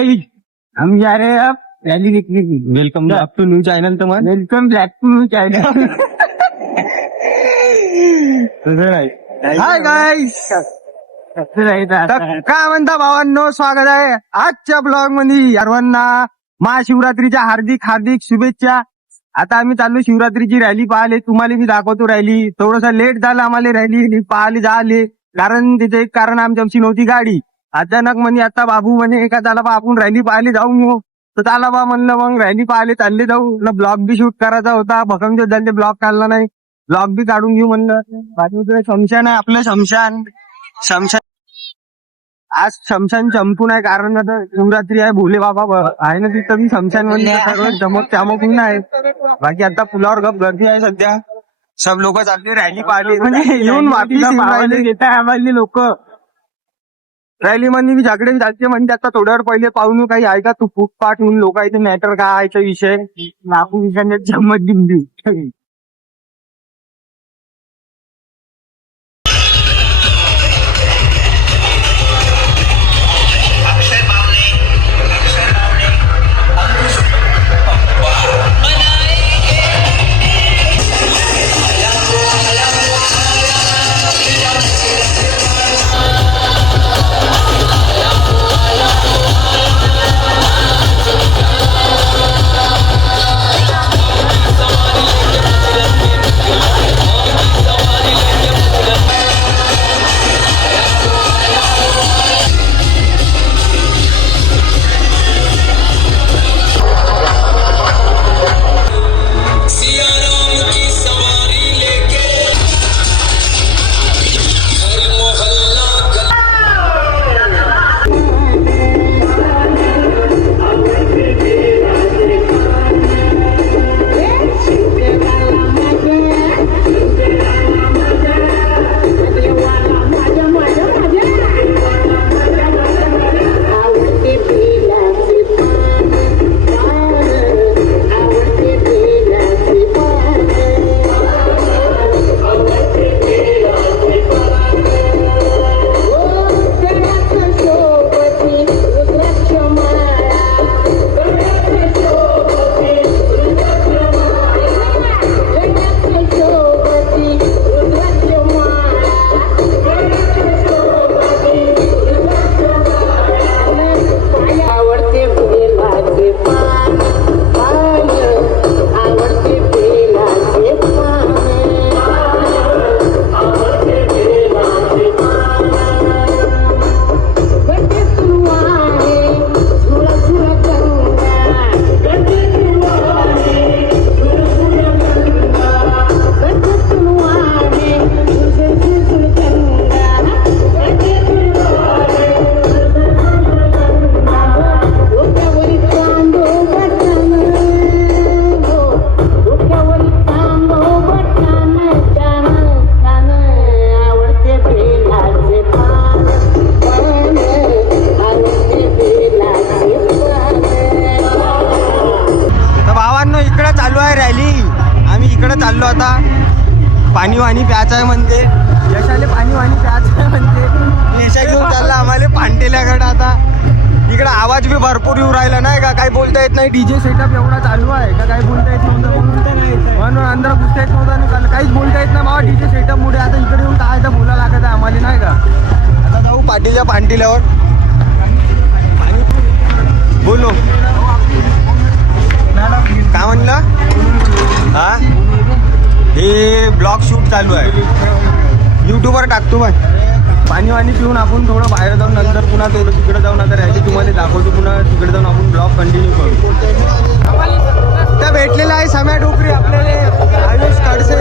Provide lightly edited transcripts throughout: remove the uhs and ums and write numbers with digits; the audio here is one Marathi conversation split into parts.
गाइस, हम जा रहे हैं अब रैली देखने की। Welcome back to new channel तुम्हाला. Welcome back to channel. Hi guys, काय म्हणता भावांनो, स्वागत आहे आजच्या ब्लॉग मध्ये. सर्वांना महाशिवरात्रीच्या हार्दिक हार्दिक शुभेच्छा. आता आम्ही चाललो शिवरात्रीची रॅली पाहायला. तुम्हाला मी दाखवतो रॅली. थोडंसं लेट झालं आम्हाला रॅली पाहायला झाले, कारण तिथे एक कारण आमची नव्हती गाडी. अचानक म्हणे आता बाबू म्हणे का चला बा आपण रॅली पाहायला जाऊन येऊ. तर चला बा म्हणलं मग रॅली पाहायला चालले जाऊ. ब्लॉग बी शूट करायचा होता, भकमचे झाले ब्लॉग काढला नाही. ब्लॉग बी काढून घेऊ म्हणलं. बाजूकडे शमशान आहे आपलं, शमशान. आज शमशान चंपून आहे, कारण आता शिवरात्री आहे, भोले बाबा आहे ना तिथं. शमशान म्हणजे सर्व चमक चमकून आहे. बाकी आता पुलावर गप गर्दी आहे सध्या. सब लोक चालले रॅली पाहिली, म्हणजे येऊन वापिस आम्हाला लोक रॅली मध्ये मी झगडे जाते. म्हणजे आता थोड्या वेळ पहिले पाहून काही आहे का तू फुटपाट म्हणून लोक इथे मॅटर काय आहे याचा विषय नागू विषयाने जम्मत दिंडी. चाललो आता. पाणी वाणी प्याच आहे म्हणते यशाले, पाणी वाणी प्याच आहे म्हणते. यशा घेऊन चालला आम्हाला पांटेल्याकडे. आता इकडे आवाज बी भरपूर येऊ राहिला नाही का, काही बोलता येत नाही. डीजे सेटअप एवढा चालू आहे का काही बोलता येत नव्हतं, म्हणून अंदर घुसता येत नव्हतं, काहीच बोलता येत नाही बाबा डीजे सेटअप मुळे. आता इकडे येऊन काय तर बोला लागत आहे आम्हाला नाही का. आता जाऊ पाटीलच्या पांटेल्यावर. बोलो काय म्हणलं. हा हे ब्लॉग शूट चालू आहे, युट्यूबवर टाकतो बाय. पाणी वाणी पिऊन आपण थोडं बाहेर जाऊन नंतर पुन्हा थोडं तिकडे जाऊन आता रॅली तुम्हाला दाखवतो. पुन्हा तिकडे जाऊन आपण ब्लॉग कंटिन्यू करू. त्या भेटलेला आहे सम्या डोकरी आपल्याला, आयुष खडसे.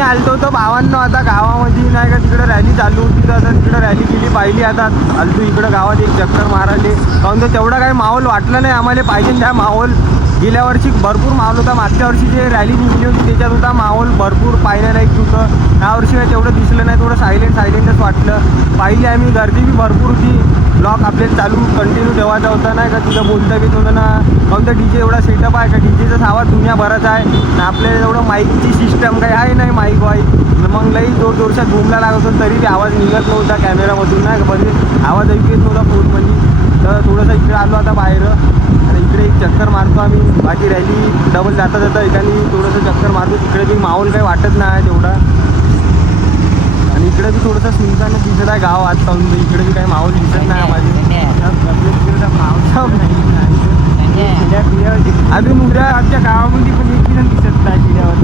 आम्ही आलतो तर भावांनो आता गावामध्ये नाही का तिकडे रॅली चालू होती तर आता तिकडे रॅली गेली पाहिली. आता आलतो इकडं गावात एक चक्कर मारायले काहून तर तेवढा काही माहोल वाटला नाही आम्हाला पाहिजे त्या माहोल. गेल्या वर्षी भरपूर माहोल होता, मागच्या वर्षी जे रॅली निघली होती त्याच्यात होता माहोल भरपूर पाहण्यालायक होतं. ह्या वर्षी काही तेवढं दिसलं नाही, थोडं सायलेंटच वाटलं. पाहिली आम्ही, गर्दी बी भरपूर होती. ब्लॉग आपल्याला चालू कंटिन्यू ठेवायचा होता नाही का, तिथं बोलता बी नव्हतं ना. काहून तर डीजे एवढा सेटअप आहे का डीजेचाच आवाज दुनियाभराचा आहे आणि आपल्याला एवढं माईकची सिस्टम काही आहे नाही माईक वाईक. मग लई जोरशा घुमला लागत होतं तरी बी आवाज निघत नव्हता कॅमेरामधून नाही का, म्हणजे आवाज ऐकू येत नव्हता फोनमध्ये. तर थोडंसं इकडे आलो आता बाहेर आणि इकडे एक चक्कर मारतो आम्ही. बाकी रॅली डबल जाता एकाने थोडंसं चक्कर मारतो. तिकडे बी माहोल काही वाटत नाही तेवढा आणि इकडे बी थोडंसं सुनसान दिसत आहे गाव आज पाहून. इकडे बी काही माहोल दिसत नाही आम्हाला. अजून उद्या आमच्या गावामध्ये पण एक जण दिसत नाही किल्ल्यावर.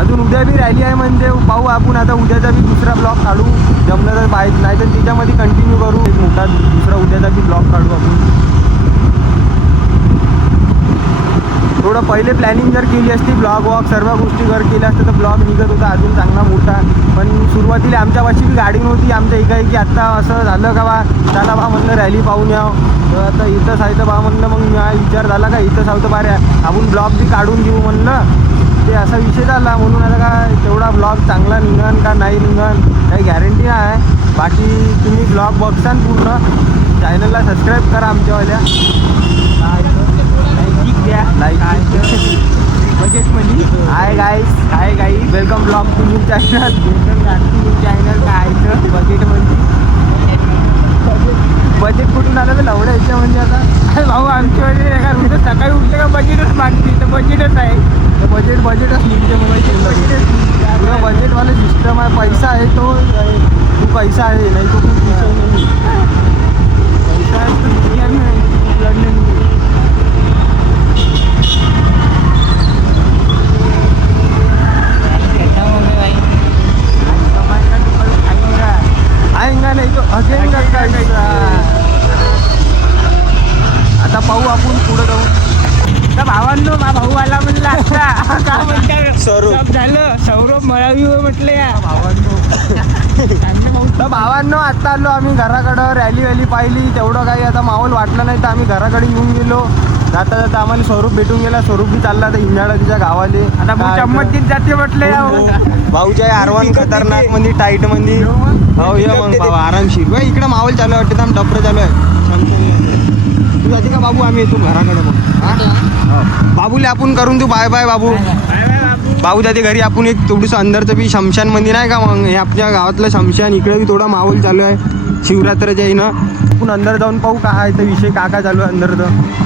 अजून उद्या बी रॅली आहे म्हणजे पाहू आपण. आता उद्याचा बी दुसरा ब्लॉग काढू जमलं तर बाहेर, नाही तर त्याच्यामध्ये कंटिन्यू करू. एक मोठा दुसरा उद्याचा बी ब्लॉग काढू आपण. थोडं पहिले प्लॅनिंग जर केली असती ब्लॉग वॉक सर्व गोष्टी जर केल्या असतं तर ब्लॉग निघत होता अजून चांगला मोठा. पण सुरुवातीला आमच्यापाशी बी गाडी नव्हती आमच्या एकाएकी. आत्ता असं झालं का बा चला बा म्हणलं रॅली पाहून यावं. तर आता इथंच आहे तर बा म्हणलं, मग विचार झाला का इथंच आहोत बारे आपण ब्लॉग बी काढून घेऊ म्हणलं. ते असा विषय झाला म्हणून आता काय तेवढा ब्लॉग चांगला निघन का नाही निघन काही गॅरंटी नाही आहे. बाकी तुम्ही ब्लॉग बघसान पूर्ण, चॅनलला सबस्क्राईब करा आमच्यावाल्या. लाईक बजेटमध्ये hi guys welcome blog to new channel. काय बजेटमध्ये बजेट कुठून आलं तर लवडं याच्यामध्ये. आता भाऊ आमच्यामध्ये का सकाळी उठले का बजेटच मागते तर बजेटच आहे. तर बजेटच निघते पुरा बजेटवाला सिस्टम आहे. पैसा आहे तो खूप पैसा आहे, नाही तो खूप विषय नाही. पैसा आहे तो लढणे नाही. आएंगा नाही तो अगेंगा कैसा. आता पाहू आपण पुढे जाऊ. तर भावांनो मा भाऊ आला म्हणला आता काय म्हणतात सौरभ झालं सौरभ मळावी म्हटलं या भावांनो. तर भावांनो आता आलो आम्ही घराकडं. रॅली पाहिली तेवढं काही आता माहोल वाटलं नाही तर आम्ही घराकडे येऊन गेलो. जाता आम्हाला स्वरूप भेटून गेला. स्वरूप बी चालला आता हिंजाळा तिच्या गावाले. आता भाऊ चम्मचीत जाते म्हटलं या भाऊच्या R1 खतरनाक मध्ये टाईट मध्ये. हो ये मग बाबा आरामशीर. बाई इकडं माहोल चालू आहे वाटतं, डफरं चालू आहे. तू जाते का बाबू? आम्ही येतो घराकडे मग. बाबूले आपण करून देऊ बाय बाय बाबू. भाऊ जाते घरी. आपण एक थोडंसं अंदरचं बी शमशान मध्ये नाही का, मग हे आपल्या गावातलं शमशान इकडे बी थोडा माहोल चालू आहे शिवरात्राच्या येणं. आपण अंदर जाऊन पाहू का आहे तर विषय का चालू आहे अंदरचं.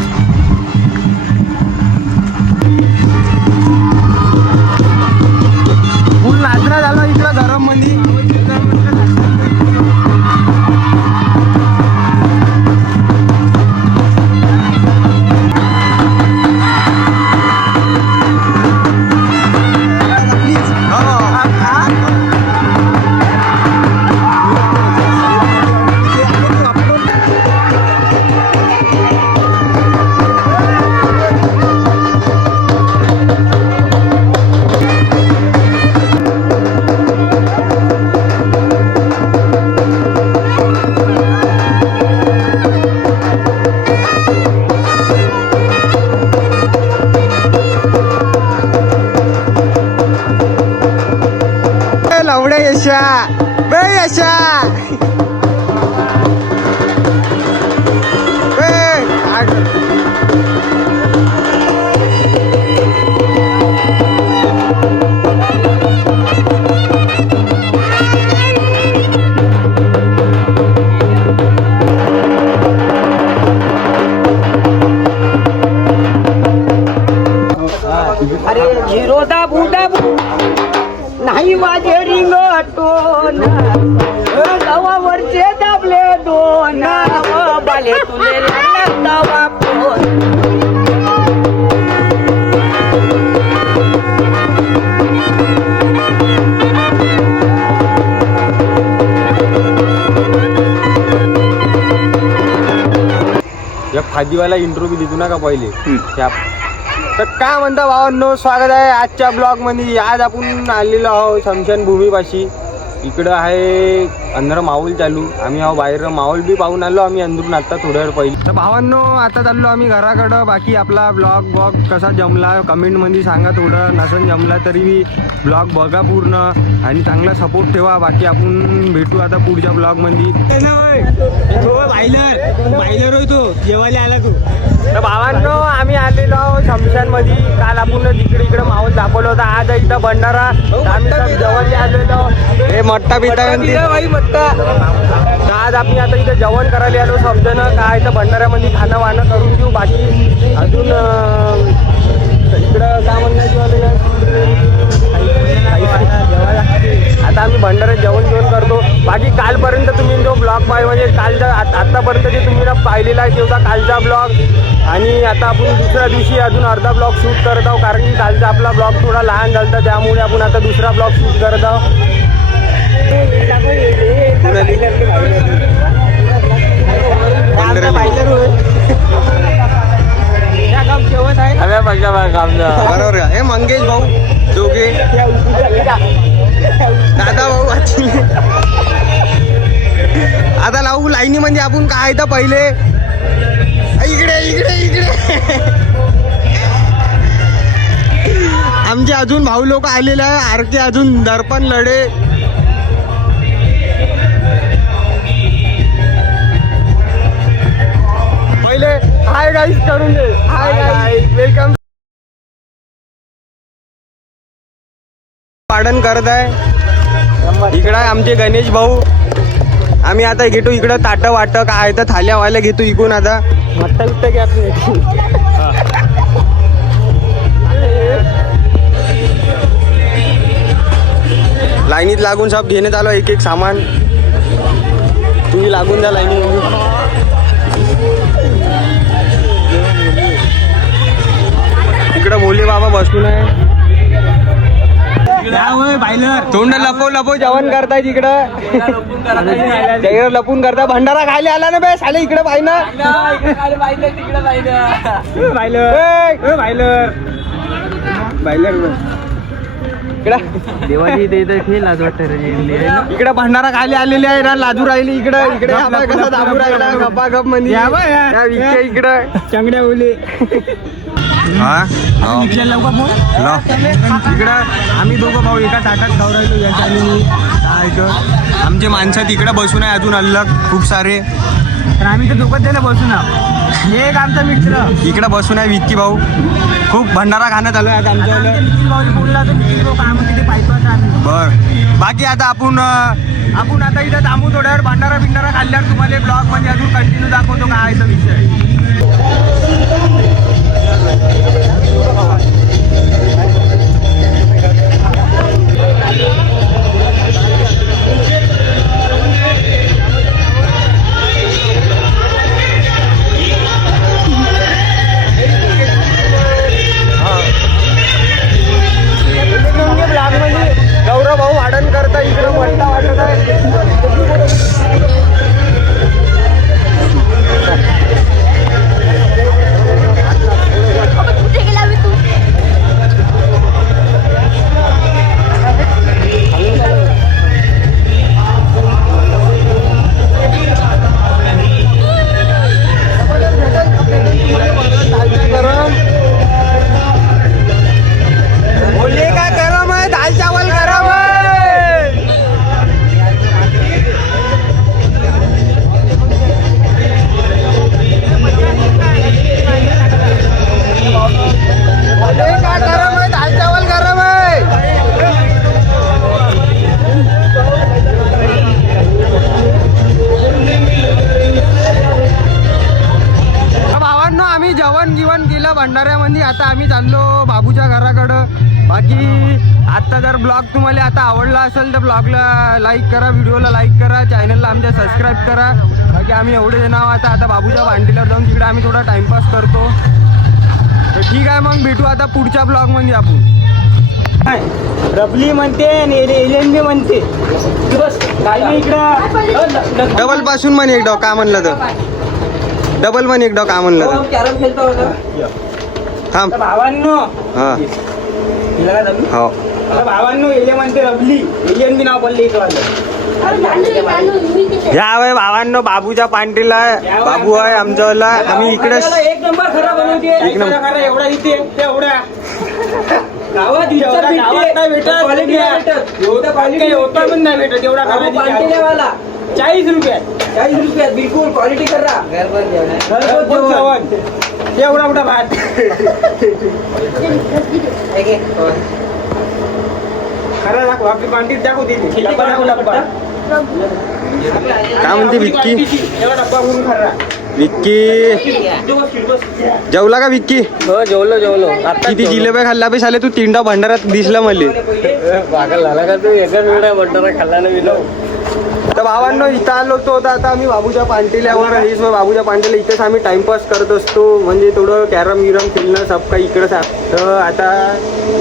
फुल नाचणं झालं इकडं गरम मध्ये. यशा बे यशा अरे झिरोदा बुदा नाही माझे रिंगटोन गावावरचे दाबले दोन बाले तुले लागला फोन. या फाजीवाला इंट्रो बी देतो ना का पहिले त्या तर काय म्हणता भावांनो, स्वागत आहे आजच्या ब्लॉग मध्ये. आज आपण आलेलो आहोत शमशानभूमीपाशी. इकडं आहे अंदर माऊल चालू. आम्ही आहो बाहेर माऊल बी पाहून आलो आम्ही अंदरून आता थोड्या वेळ पहिले. तर भावांनो आता चाललो आम्ही घराकडं. बाकी आपला ब्लॉग कसा जमला कमेंटमध्ये सांगा. थोडं नसन जमला तरी बी ब्लॉग बघा पूर्ण आणि चांगला सपोर्ट ठेवा. बाकी आपण भेटू आता पुढच्या ब्लॉगमध्ये. जेवायला आला तू. तर भावांनो आम्ही आलेलो आहोत शमशानमध्ये. काल आपण इकडे माऊल दाखवलं होता. आज इथं भंडारा आम्ही सब जेवण आलेलो. हे मट्टा पिता भाई मट्टा. आज आम्ही आता इथं जेवण करायला आलो समजण. काय तर भंडाऱ्यामध्ये खाणं वाणं करून घेऊ. बाकी अजून इकडं काय म्हणायचं आता आम्ही भंडाऱ्यात जेवण करतो. बाकी कालपर्यंत तुम्ही जो ब्लॉग म्हणजे कालचा आत्तापर्यंत जे तुम्ही पाहिलेला आहे तेवढा कालचा ब्लॉग. आणि आता आपण दुसऱ्या दिवशी अजून अर्धा ब्लॉग शूट करत आहोत. कारण की कालचा आपला ब्लॉग थोडा लहान झाला त्यामुळे आपण आता दुसरा ब्लॉग शूट करत आहोत. बरोबर हे मंगेश भाऊ दोघे दादा भाऊ आता लावू लाईनीमध्ये आपण काय तर पहिले इकडे इकडे इकडे आमचे अजून भाऊ लोक आलेले आहे. आरके अजून दर्पण लढे. पहिले हाय गाईज करून दे. Hi guys welcome. पाडण करत आहे. इकडं आहे आमचे गणेश भाऊ. आम्ही आता घेतो इकडं ताटं वाटं काय तर थाल्या वाल्या घेतो इकून. आता मट्टा बिट्टा घ्या. लाईनीत लागून सब घेण्यात आलो एक एक सामान. तुम्ही लागून द्या लाईनीमध्ये. इकडं भोले बाबा बसून आहे. तोंड लपव लपव जेवण करताय तिकडं. तिकडं लपून करताय. भंडारा खायला आला ना बे साले. इकडे पाहिजे इकडे भंडारा खायला आलेले आहे ना. लाजू राहिली इकडं. इकडे कसा दाबू राहिला गप्पा गप मध्ये. इकडं चांगड्या बोली. इकडं आम्ही दोघं भाऊ एका ताटात खाऊ राहिलो. आमचे माणसं तिकडे बसून आहे अजून अल्लग खूप सारे. तर आम्ही तर दोघं त्याला बसून आहोत. एक आमचा मित्र इकडे बसून आहे विक्की भाऊ. खूप भंडारा खाणं चालू आहे आता आमच्या. बर बाकी आता आपण आता इथं थांबू थोड्यावर. भंडारा बिंडारा खाल्ल्यावर तुम्हाला ब्लॉग म्हणजे अजून कंटिन्यू दाखवतो काय आहे विषय. गौरव भाऊ वाढण करता इकडं वंटा वाटत आहे. भंडाऱ्यामध्ये. आता आम्ही चाललो बाबूच्या घराकडं. बाकी आत्ता जर ब्लॉग तुम्हाला आता आवडला असेल तर ब्लॉगला लाईक करा, व्हिडिओला लाईक करा, चॅनलला आमच्या सबस्क्राईब करा. बाकी आम्ही एवढे जण आहोत. आता बाबूच्या भांडीला जाऊन तिकडे आम्ही थोडा टाइमपास करतो. तर ठीक आहे मग भेटू आता पुढच्या ब्लॉगमध्ये आपण. रबली म्हणते एलेंबी म्हणते. डबल पासून म्हणे एक डाव का म्हणलं तर. डबल म्हणे एक डाव का म्हणलं तर. थांब. आता भावांनो हा हिला काय झालं? हो आता भावांनो एले म्हणते रबली एलियन बी नाव पडले इथं आलं. या वय भावांनो बाबूच्या पांढरीला बाबू आहे आमच्यावाला. आम्ही इकडे एक नंबर खरा बनवते एक नंबर. खरा एवढा इथे तेवढा गावात नाही भेटत क्वालिटी नाही भेटत एवढा क्वालिटी होता पण नाही भेटत एवढा खरा 40 रुपयात बिलकुल क्वालिटी करा जेवण एवढा मोठा भात खरा दाखव आपली क्वांटिटी दाखव दिली काय म्हणते विक्की? एवढा डब्बा भरून खरा विक्की जेवला का विक्की? हो जेवलो आता किती जिलेबी खाल्ला बे साले तू? तीनदा भंडारात दिसला मले. पागल झाला का तू? एकाच वेळा बटाटा खाल्ला ना विलो. तर भावांनो इथं आलो होतो तर आता आम्ही बाबूच्या पांटेल्यावर हेच बाबूच्या पांटेला इथेच आम्ही टाइमपास करत असतो. म्हणजे थोडं कॅरम गिरम खेळणं सब काही इकडंच आहे. तर आता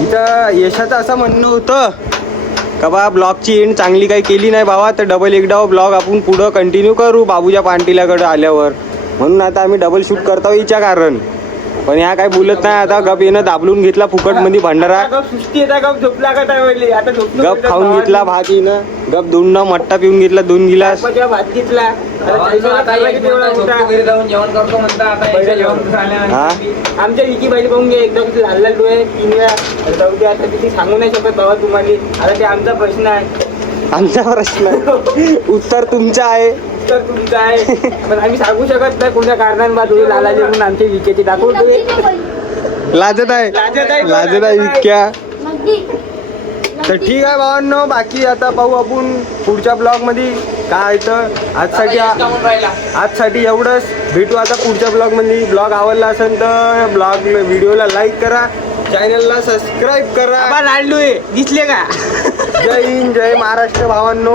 इथं यशाचं असं म्हणणं होतं का बा ब्लॉगची एंड चांगली काही केली नाही बाबा, तर डबल एकदा ब्लॉग आपण पुढं कंटिन्यू करू बाबूच्या पांटेल्याकडे आल्यावर. म्हणून आता आम्ही डबल शूट करतो हिच्या कारण. पण ह्या काय बोलत नाही. आता गप येणं दाबलून घेतला फुकट मध्ये भंडारा. सुस्ती येता गप झोपला का काय आता गप खाऊन घेतला भात येणं. गप दोन मट्टा पिऊन घेतला 2 गिलास. भात घेतला हा आमच्या विकी बाई पाहून घ्या एकदम लहान लहान डोळे 3 वेळा जाऊ द्या. आता किती सांगू नाही शकत बाबा तुम्हाला. आता ते आमचा प्रश्न आहे. आमचा प्रश्न उत्तर तुमचं आहे. तर तुमचं आहे पण आम्ही सांगू शकत नाही कोणत्या कारणांबाद होईल लालाजी म्हणून आमच्या विकेची दाखवते. लाजत आहे इतक्या. तर ठीक आहे भावांनो, बाकी आता पाहू आपण पुढच्या ब्लॉग मध्ये काय तर. आजसाठी एवढंच. भेटू आता पुढच्या ब्लॉग मध्ये. ब्लॉग आवडला असेल तर ब्लॉग व्हिडिओला लाईक करा, चॅनलला सबस्क्राईब करा. लाडू दिसले का? जय हिंद जय महाराष्ट्र भावांनो.